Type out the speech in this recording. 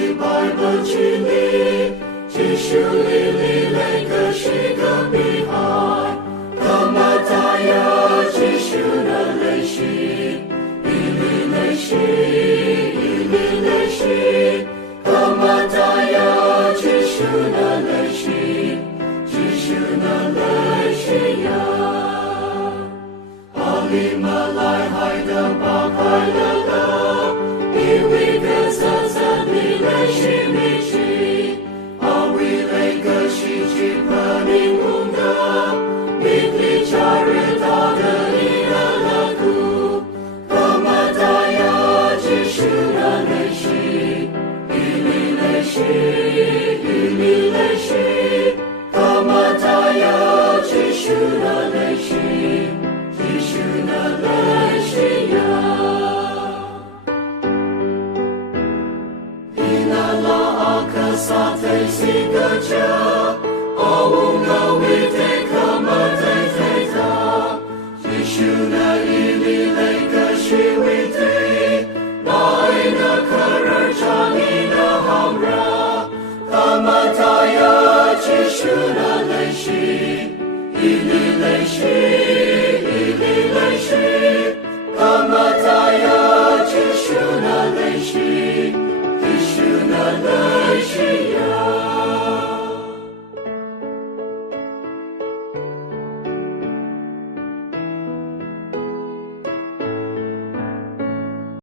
里百不距离，继续里里来个是个比海，他妈他呀，继续的雷西，一里雷西，一里雷西，他妈他呀，继续的雷西，继续的雷西呀，阿里马来海的巴开了了，因为个色色的雷西米奇，阿维雷个西去帕尼贡的，米里加日他的伊拉拉库，他妈他呀，继续的雷西，伊里雷西，伊里雷西，他妈他呀，继续的雷西，继续的雷西呀。Sa te si ka cha, aunga wite kama te te ta, Jishuna ili le ka shi wite, na karar chani na hamra, kama ta ya Jishuna le shi, ili le shi.